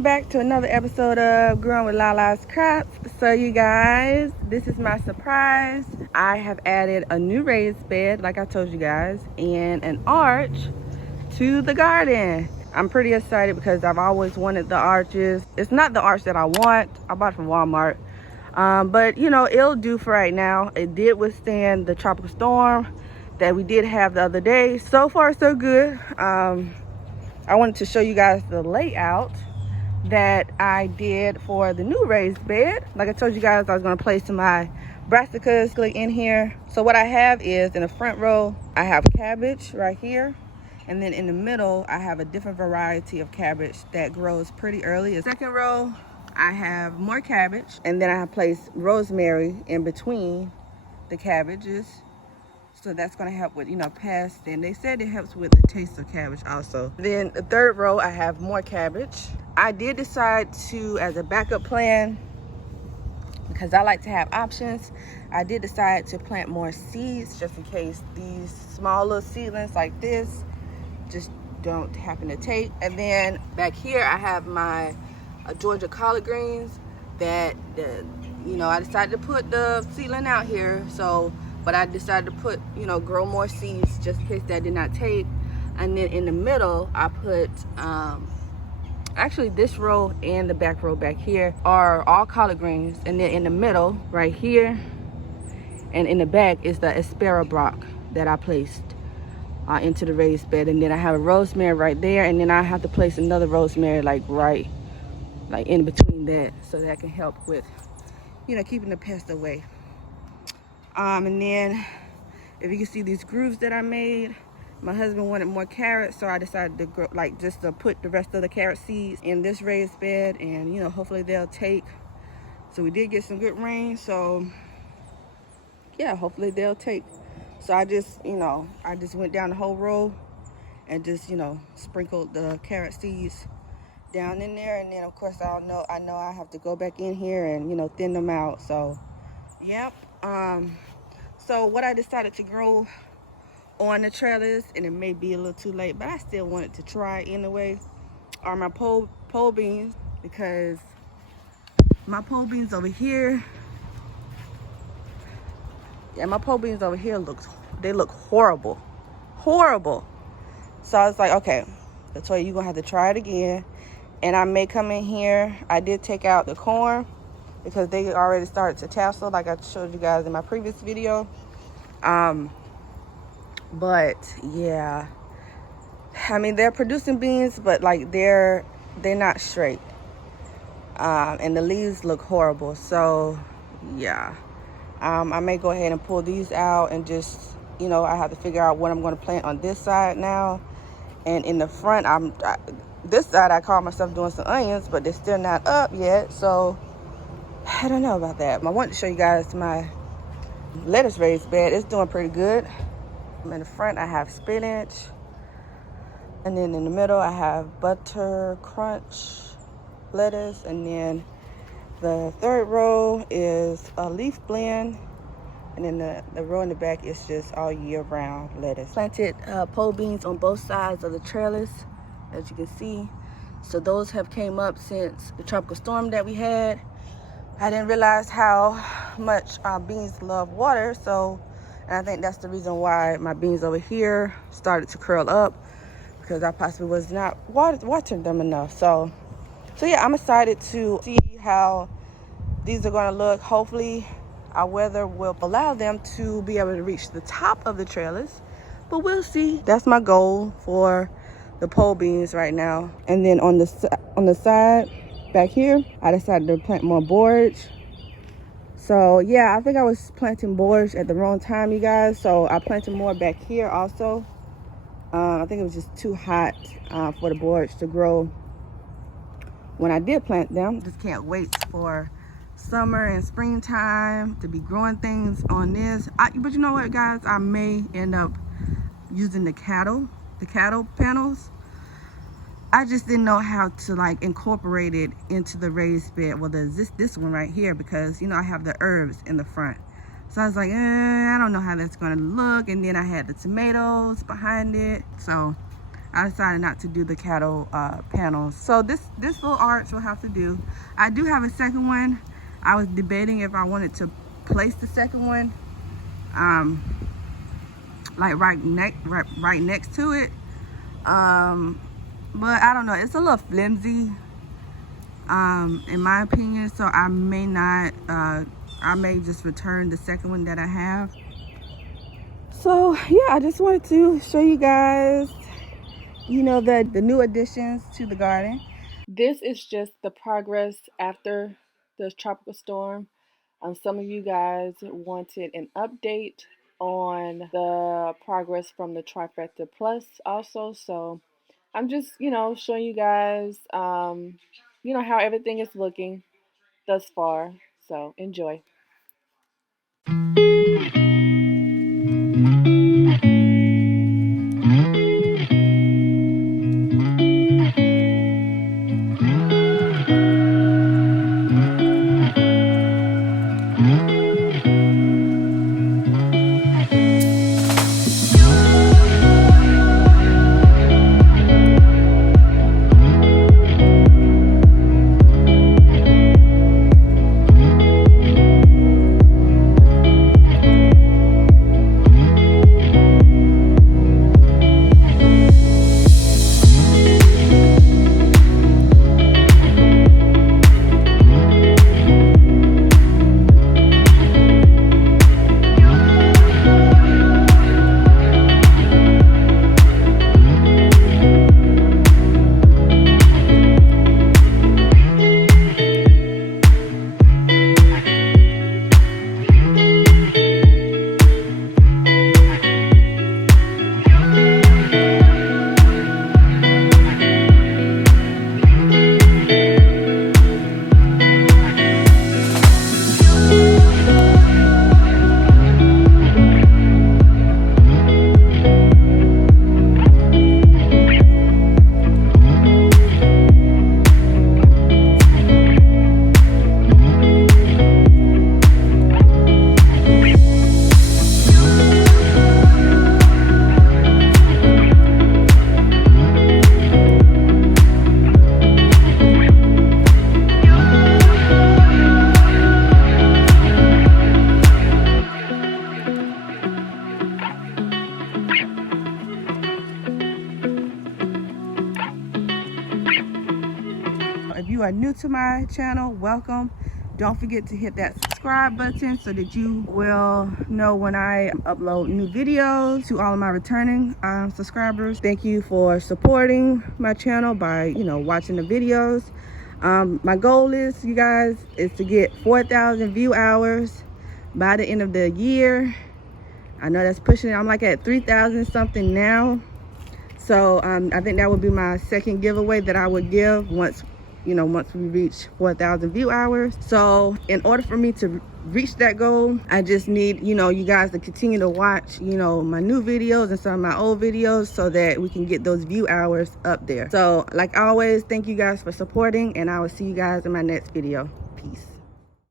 welcome back to another episode of Growing with Lalascrops. So you guys, this is my surprise. I have added a new raised bed, like I told you guys, and an arch to the garden. I'm pretty excited because I've always wanted the arches. It's not the arch that I want. I bought it from Walmart. But you know, it'll do for right now. It did withstand the tropical storm that we did have the other day. So far, so good. I wanted to show you guys the layout that I did for the new raised bed. Like I told you guys, I was going to place my brassicas in here. So what I have is, in the front row, I have cabbage right here. And then in the middle, I have a different variety of cabbage that grows pretty early. The second row, I have more cabbage. And then I have placed rosemary in between the cabbages. So that's going to help with, pests. And they said it helps with the taste of cabbage also. Then the third row, I have more cabbage. I did decide to, as a backup plan, because I like to have options, I did decide to plant more seeds just in case these small little seedlings like this just don't happen to take. And then back here, I have my Georgia collard greens that, I decided to put the seedling out here. But I decided to put, grow more seeds just in case that did not take. And then in the middle, I put, actually this row and the back row back here are all collard greens. And then in the middle, right here, and in the back is the asparagus that I placed into the raised bed. And then I have a rosemary right there. And then I have to place another rosemary right in between that, so that can help with, keeping the pests away. And then if you can see these grooves that I made, my husband wanted more carrots, so I decided to grow, just to put the rest of the carrot seeds in this raised bed, and hopefully they'll take. So we did get some good rain, so yeah, hopefully they'll take. So I just went down the whole row and just sprinkled the carrot seeds down in there. And then of course I know I have to go back in here and thin them out. So yep. So what I decided to grow on the trellis, and it may be a little too late, but I still wanted to try anyway, are my pole beans, because my pole beans over here, my pole beans over here look horrible. So I was like, okay, Latoya, you're gonna have to try it again. And I may come in here. I did take out the corn because they already started to tassel, like I showed you guys in my previous video. But yeah, I mean, they're producing beans, but they're not straight. And the leaves look horrible. So yeah, I may go ahead and pull these out and just, I have to figure out what I'm going to plant on this side now. And in the front, this side I call myself doing some onions, but they're still not up yet. So I don't know about that. I wanted to show you guys my lettuce raised bed. It's doing pretty good. In the front, I have spinach. And then in the middle, I have butter crunch lettuce. And then the third row is a leaf blend. And then the row in the back is just all year round lettuce. Planted pole beans on both sides of the trellis, as you can see. So those have came up since the tropical storm that we had. I didn't realize how much beans love water, and I think that's the reason why my beans over here started to curl up, because I possibly was not watering them enough. So yeah, I'm excited to see how these are going to look. Hopefully our weather will allow them to be able to reach the top of the trellis, but we'll see. That's my goal for the pole beans right now. And then on the side back here, I decided to plant more borage. So yeah, I think I was planting borage at the wrong time, you guys. So I planted more back here also. I think it was just too hot for the borage to grow when I did plant them. Just can't wait for summer and springtime to be growing things on this. But you know what, guys, I may end up using the cattle panels. I just didn't know how to incorporate it into the raised bed. Well, there's this one right here, because I have the herbs in the front. So I was like, I don't know how that's gonna look. And then I had the tomatoes behind it. So I decided not to do the cattle panels. So this little arch will have to do. I do have a second one. I was debating if I wanted to place the second one like right next to it. But I don't know, it's a little flimsy in my opinion, so I may not I may just return the second one that I have. So yeah, I just wanted to show you guys, you know, the new additions to the garden. This is just the progress after the tropical storm. Some of you guys wanted an update on the progress from the Trifecta Plus also. So I'm just, you know, showing you guys, you know, how everything is looking thus far. So enjoy. If you are new to my channel, welcome. Don't forget to hit that subscribe button so that you will know when I upload new videos. To all of my returning subscribers, thank you for supporting my channel by, you know, watching the videos. My goal is, you guys, is to get 4,000 view hours by the end of the year. I know that's pushing it. I'm like at 3,000 something now. So I think that would be my second giveaway that I would give once, you know, once we reach 4,000 view hours. So in order for me to reach that goal, I just need, you know, you guys to continue to watch, you know, my new videos and some of my old videos so that we can get those view hours up there. So like always, thank you guys for supporting, and I will see you guys in my next video. Peace.